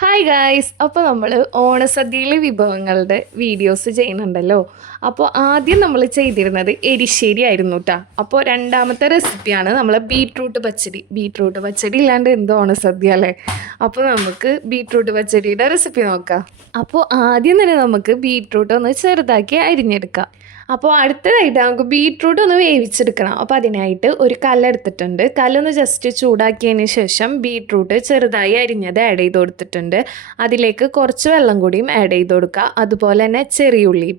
Hi guys, അപ്പോൾ നമ്മൾ ഓണസദ്യയിലെ വിഭവങ്ങളുടെ വീഡിയോസ് ചെയ്യുന്നുണ്ടല്ലോ. അപ്പോൾ ആദ്യം നമ്മൾ ചെയ്തിരുന്നത് എരിശ്ശേരി ആയിരുന്നു കേട്ടോ. അപ്പോൾ രണ്ടാമത്തെ റെസിപ്പിയാണ് നമ്മളെ ബീട്രൂട്ട് പച്ചടി ഇല്ലാണ്ട് എന്ത് ഓണസദ്യ അല്ലേ. അപ്പോൾ നമുക്ക് ബീട്രൂട്ട് പച്ചടിയുടെ റെസിപ്പി നോക്കാം. അപ്പോൾ ആദ്യം തന്നെ നമുക്ക് ബീട്രൂട്ട് ഒന്ന് ചെറുതാക്കി അരിഞ്ഞെടുക്കാം. അപ്പോൾ അടുത്തതായിട്ട് നമുക്ക് ബീട്രൂട്ട് ഒന്ന് വേവിച്ചെടുക്കണം. അപ്പോൾ അതിനായിട്ട് ഒരു കല്ലെടുത്തിട്ടുണ്ട്. കല്ലൊന്ന് ജസ്റ്റ് ചൂടാക്കിയതിന് ശേഷം ബീട്രൂട്ട് ചെറുതായി അരിഞ്ഞത് ആഡ് ചെയ്ത് കൊടുത്തിട്ടുണ്ട്. അതിലേക്ക് കുറച്ച് വെള്ളം കൂടിയും ആഡ് ചെയ്ത് കൊടുക്കുക. അതുപോലെ തന്നെ ചെറിയുള്ളി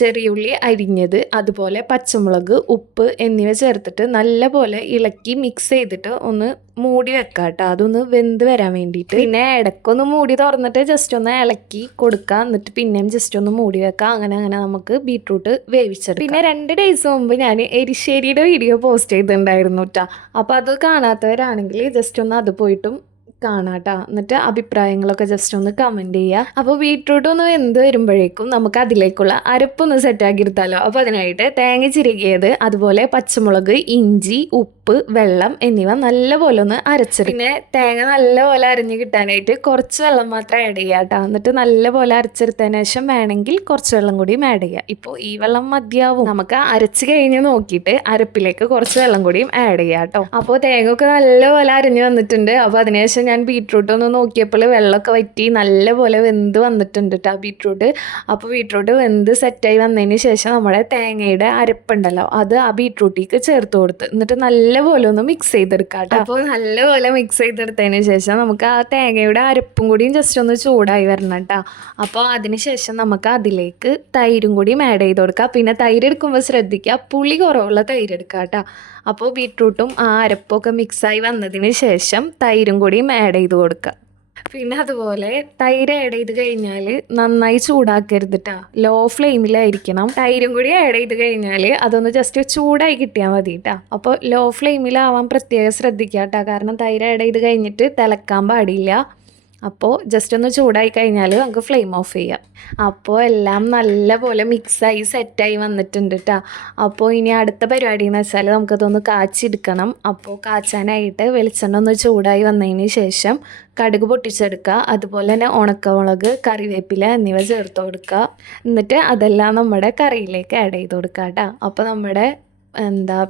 ചെറിയുള്ളി അരിഞ്ഞത്, അതുപോലെ പച്ചമുളക്, ഉപ്പ് എന്നിവ ചേർത്തിട്ട് നല്ലപോലെ ഇളക്കി മിക്സ് ചെയ്തിട്ട് ഒന്ന് മൂടി വെക്കാം കേട്ടോ, അതൊന്ന് വെന്ത് വരാൻ വേണ്ടിയിട്ട്. പിന്നെ ഇടയ്ക്കൊന്ന് മൂടി തുറന്നിട്ട് ജസ്റ്റ് ഒന്ന് ഇളക്കി കൊടുക്കുക, എന്നിട്ട് പിന്നെയും ജസ്റ്റ് ഒന്ന് മൂടി വെക്കാം. അങ്ങനെ നമുക്ക് ബീട്രൂട്ട് വേവിച്ചെടുക്കാം. പിന്നെ 2 ഡേയ്സ് മുമ്പ് ഞാൻ എരിശ്ശേരിയുടെ വീഡിയോ പോസ്റ്റ് ചെയ്തിട്ടുണ്ടായിരുന്നു കേട്ടോ. അപ്പോൾ അത് കാണാത്തവരാണെങ്കിൽ ജസ്റ്റ് ഒന്ന് അത് പോയിട്ടും കാണാട്ടോ. എന്നിട്ട് അഭിപ്രായങ്ങളൊക്കെ ജസ്റ്റ് ഒന്ന് കമൻറ്റ് ചെയ്യുക. അപ്പോൾ ബീട്രൂട്ട് ഒന്ന് വെന്ത് വരുമ്പോഴേക്കും നമുക്ക് അതിലേക്കുള്ള അരപ്പൊന്ന് സെറ്റാക്കി എടുത്താലോ. അപ്പോൾ അതിനായിട്ട് തേങ്ങ ചിരകിയത്, അതുപോലെ പച്ചമുളക്, ഇഞ്ചി, ഉപ്പ്, വെള്ളം എന്നിവ നല്ലപോലെ ഒന്ന് അരച്ചെടുക്കും. പിന്നെ തേങ്ങ നല്ലപോലെ അരിഞ്ഞ് കിട്ടാനായിട്ട് കുറച്ച് വെള്ളം മാത്രം ആഡ് ചെയ്യുക കേട്ടോ. എന്നിട്ട് നല്ലപോലെ അരച്ചെടുത്തതിന് ശേഷം വേണമെങ്കിൽ കുറച്ച് വെള്ളം കൂടിയും ആഡ് ചെയ്യുക. ഇപ്പോൾ ഈ വെള്ളം മതിയാവും. നമുക്ക് അരച്ച് കഴിഞ്ഞ് നോക്കിയിട്ട് അരപ്പിലേക്ക് കുറച്ച് വെള്ളം കൂടിയും ആഡ് ചെയ്യുക കേട്ടോ. അപ്പോൾ തേങ്ങ ഒക്കെ നല്ലപോലെ അരിഞ്ഞ് വന്നിട്ടുണ്ട്. അപ്പോൾ അതിനുശേഷം ഞാൻ ബീട്രൂട്ട് ഒന്ന് നോക്കിയപ്പോൾ വെള്ളമൊക്കെ വറ്റി നല്ലപോലെ വെന്ത് വന്നിട്ടുണ്ട് കേട്ടോ ബീട്രൂട്ട്. അപ്പോൾ ബീട്രൂട്ട് വെന്ത് സെറ്റായി വന്നതിന് ശേഷം നമ്മുടെ തേങ്ങയുടെ അരപ്പുണ്ടല്ലോ, അത് ആ ബീട്രൂട്ടിലേക്ക് ചേർത്ത് കൊടുത്ത് എന്നിട്ട് നല്ലപോലെ ഒന്ന് മിക്സ് ചെയ്തെടുക്കാം കേട്ടോ. അപ്പോൾ നല്ലപോലെ മിക്സ് ചെയ്തെടുത്തതിന് ശേഷം നമുക്ക് ആ തേങ്ങയുടെ അരപ്പും കൂടിയും ജസ്റ്റ് ഒന്ന് ചൂടായി വരണം കേട്ടോ. അപ്പോൾ അതിന് ശേഷം നമുക്ക് അതിലേക്ക് തൈരും കൂടിയും ആഡ് ചെയ്ത് കൊടുക്കാം. പിന്നെ തൈര് എടുക്കുമ്പോൾ ശ്രദ്ധിക്കുക, പുളി കുറവുള്ള തൈര് എടുക്കുക കേട്ടോ. അപ്പോൾ ബീട്രൂട്ടും ആ അരപ്പൊക്കെ മിക്സായി വന്നതിന് ശേഷം തൈരും കൂടിയും ആഡ് ചെയ്ത് കൊടുക്കുക. പിന്നെ അതുപോലെ തൈര് ആഡ് ചെയ്ത് കഴിഞ്ഞാൽ നന്നായി ചൂടാക്കരുത് കേട്ടോ, ലോ ഫ്ലെയിമിലായിരിക്കണം. തൈരും കൂടി ആഡ് ചെയ്ത് കഴിഞ്ഞാൽ അതൊന്ന് ജസ്റ്റ് ചൂടായി കിട്ടിയാൽ മതി കേട്ടോ. അപ്പോൾ ലോ ഫ്ലെയിമിലാവാൻ പ്രത്യേകം ശ്രദ്ധിക്കുക കേട്ടോ, കാരണം തൈര് ആഡ് ചെയ്ത് കഴിഞ്ഞിട്ട് തിളക്കാൻ പാടില്ല. അപ്പോൾ ജസ്റ്റ് ഒന്ന് ചൂടായി കഴിഞ്ഞാൽ നമുക്ക് ഫ്ലെയിം ഓഫ് ചെയ്യാം. അപ്പോൾ എല്ലാം നല്ലപോലെ മിക്സായി സെറ്റായി വന്നിട്ടുണ്ട് കേട്ടോ. അപ്പോൾ ഇനി അടുത്ത പരിപാടി എന്ന് വെച്ചാൽ നമുക്കതൊന്ന് കാച്ചെടുക്കണം. അപ്പോൾ കാച്ചാനായിട്ട് വെളിച്ചെണ്ണ ഒന്ന് ചൂടായി വന്നതിന് ശേഷം കടുക് പൊട്ടിച്ചെടുക്കുക, അതുപോലെ തന്നെ ഉണക്കമുളക്, കറിവേപ്പില എന്നിവ ചേർത്ത് കൊടുക്കുക. എന്നിട്ട് അതെല്ലാം നമ്മുടെ കറിയിലേക്ക് ആഡ് ചെയ്ത് കൊടുക്കുക കേട്ടോ. അപ്പോൾ നമ്മുടെ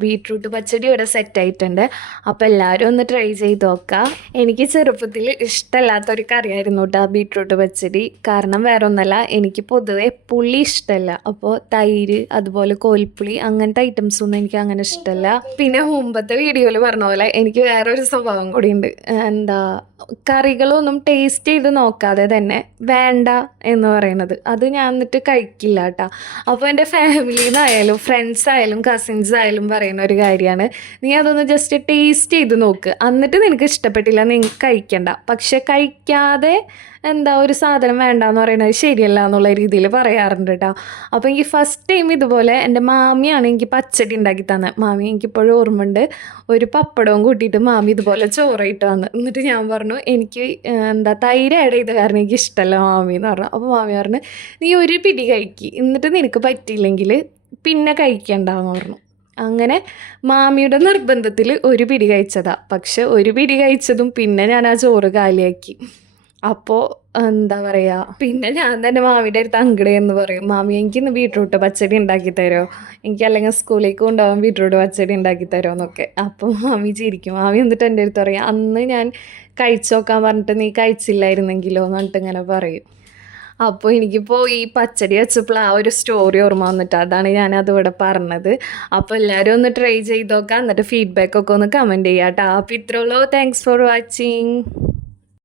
ബീട്രൂട്ട് പച്ചടി ഇവിടെ സെറ്റായിട്ടുണ്ട്. അപ്പോൾ എല്ലാവരും ഒന്ന് ട്രൈ ചെയ്ത് നോക്കാം. എനിക്ക് ചെറുപ്പത്തിൽ ഇഷ്ടമല്ലാത്തൊരു കറിയായിരുന്നു കേട്ടോ ബീട്രൂട്ട് പച്ചടി. കാരണം വേറെ ഒന്നല്ല, എനിക്ക് പൊതുവെ പുളി ഇഷ്ടമല്ല. അപ്പോൾ തൈര്, അതുപോലെ കോൽപ്പുളി അങ്ങനത്തെ ഐറ്റംസൊന്നും എനിക്ക് അങ്ങനെ ഇഷ്ടമല്ല. പിന്നെ മുമ്പത്തെ വീഡിയോയിൽ പറഞ്ഞ പോലെ എനിക്ക് വേറൊരു സ്വഭാവം കൂടി ഉണ്ട്. കറികളൊന്നും ടേസ്റ്റ് ചെയ്ത് നോക്കാതെ തന്നെ വേണ്ട എന്ന് പറയുന്നത്, അത് ഞാൻ എന്നിട്ട് കഴിക്കില്ല കേട്ടോ. അപ്പോൾ എൻ്റെ ഫാമിലിയിൽ നിന്നായാലും ഫ്രണ്ട്സ് ആയാലും കസിൻസ് ആയാലും പറയുന്ന ഒരു കാര്യമാണ്, നീ അതൊന്ന് ജസ്റ്റ് ടേസ്റ്റ് ചെയ്ത് നോക്ക്, എന്നിട്ട് നിനക്ക് ഇഷ്ടപ്പെട്ടില്ല നിങ്ങൾക്ക് കഴിക്കണ്ട. പക്ഷെ കഴിക്കാതെ ഒരു സാധനം വേണ്ടാന്ന് പറയുന്നത് ശരിയല്ല എന്നുള്ള രീതിയിൽ പറയാറുണ്ട് കേട്ടോ. അപ്പോൾ എനിക്ക് ഫസ്റ്റ് ടൈം ഇതുപോലെ എൻ്റെ മാമിയാണ് എനിക്ക് പച്ചടി ഉണ്ടാക്കി തന്നത്. മാമി എനിക്കിപ്പോഴും ഓർമ്മയുണ്ട്, ഒരു പപ്പടവും കൂട്ടിയിട്ട് മാമി ഇതുപോലെ ചോറായിട്ട് വന്ന്. എന്നിട്ട് ഞാൻ പറഞ്ഞു, എനിക്ക് തൈര് ആഡ് ചെയ്ത കാരണം എനിക്ക് ഇഷ്ടമല്ല മാമി എന്ന് പറഞ്ഞു. അപ്പോൾ മാമി പറഞ്ഞു, നീ ഒരു പിടി കഴിക്കി, എന്നിട്ട് നിനക്ക് പറ്റിയില്ലെങ്കിൽ പിന്നെ കഴിക്കണ്ടെന്ന് പറഞ്ഞു. അങ്ങനെ മാമിയുടെ നിർബന്ധത്തിൽ ഒരു പിടി കഴിച്ചതാണ്. പക്ഷെ ഒരു പിടി കഴിച്ചതും പിന്നെ ഞാൻ ആ ചോറ് കാലിയാക്കി. അപ്പോൾ പിന്നെ ഞാൻ തന്നെ മാമിയുടെ അടുത്ത് അങ്കടയെന്ന് പറയും, മാമി എനിക്കിന്ന് ബീട്രൂട്ട് പച്ചടി ഉണ്ടാക്കി തരുമോ, എനിക്ക് അല്ലെങ്കിൽ സ്കൂളിലേക്ക് കൊണ്ടുപോകാൻ ബീട്രൂട്ട് പച്ചടി ഉണ്ടാക്കി തരുമോ എന്നൊക്കെ. അപ്പോൾ മാമി ചിരിക്കും. മാമി എന്നിട്ട് എൻ്റെ അടുത്ത് പറയും, അന്ന് ഞാൻ കഴിച്ചു നോക്കാൻ പറഞ്ഞിട്ട് നീ കഴിച്ചില്ലായിരുന്നെങ്കിലോ എന്ന് പറഞ്ഞിട്ട് ഇങ്ങനെ പറയും. അപ്പോൾ എനിക്കിപ്പോൾ ഈ പച്ചടി വെച്ചപ്പോൾ ആ ഒരു സ്റ്റോറി ഓർമ്മ വന്നിട്ട് അതാണ് ഞാനതിവിടെ പറഞ്ഞത്. അപ്പോൾ എല്ലാവരും ഒന്ന് ട്രൈ ചെയ്ത് നോക്കാം, എന്നിട്ട് ഫീഡ്ബാക്കൊക്കെ ഒന്ന് കമൻറ്റ് ചെയ്യാം കേട്ടോ. അപ്പോൾ ഇത്രയുള്ളൂ. Thanks for watching.